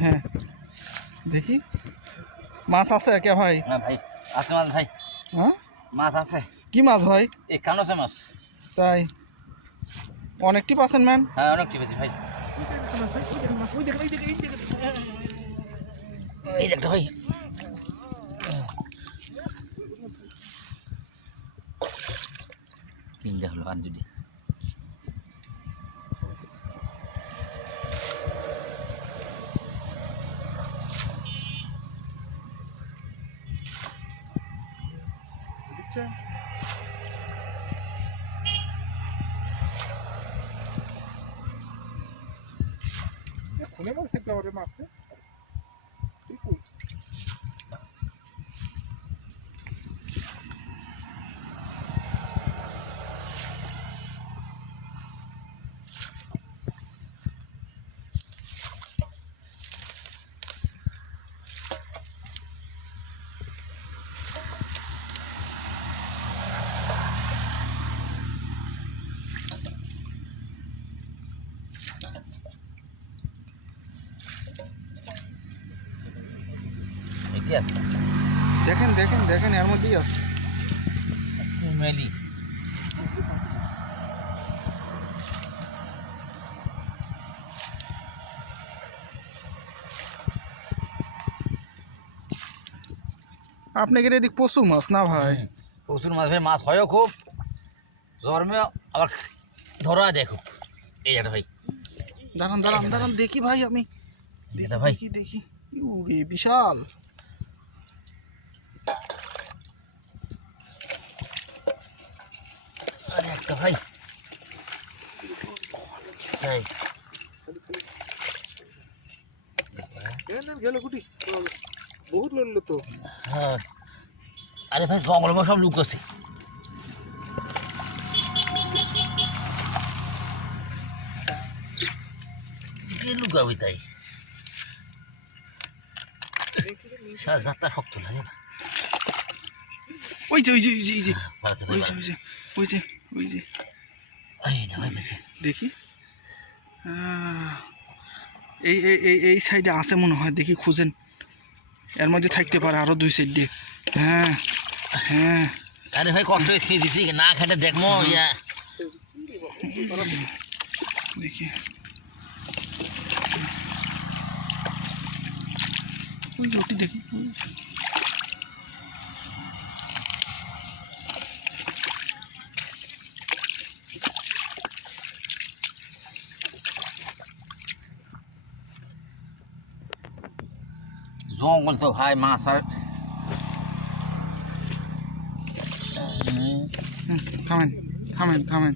হ্যাঁ দেখি মাছ আছে কে ভাই? না ভাই আছে মাছ ভাই। হ্যাঁ মাছ আছে। কি মাছ ভাই? এই কানসে মাছ। তাই অনেকটি পাচ্ছেন ম্যান? হ্যাঁ অনেকটি পেয়েছি ভাই। এই দেখটা ভাই তিনটা হলো আর যদি খুনে মাছ থাকতে পারে মাছে। এটি আছে দেখেন দেখেন দেখেন এর মধ্যেই আছে। মেলি আপনাদের এদিক প্রচুর মাছ না ভাই? প্রচুর মাছ ভাই, মাছ হয়ও খুব জন্মে আবার ধরা দেখো। এই একটা ভাই দাঁড়ান দাঁড়ান দাঁড়ান দেখি ভাই আমি এটা ভাই দেখি দেখি ইউরে বিশাল। আরে একটা ভাই তাই গেল কুটি বহুত লড়লো তো। হ্যাঁ আরে ভাই জঙ্গলের মধ্যে সব লুক আছে। লুকাবি তাই যাত্রা শক্ত লাগে না। ওই যে ওই যে ওই যে ওই যে পালাতে ওই ভাই যে ওই যে ওই যে এই না ভাই বেশি দেখি এই এই এই এই সাইডে আছে মনে হয়, দেখি খুঁজেন এর মধ্যে থাকতে পারে আরো দুই সাইড দিয়ে। হ্যাঁ হ্যাঁ আরে ভাই কষ্ট করে খেয়ে দিচ্ছি না খেটে দেখবো ইয়া দেখি ওই যে ওটি দেখি জঙ্গল তো ভাই মাছ আর থামেন থামেন থামেন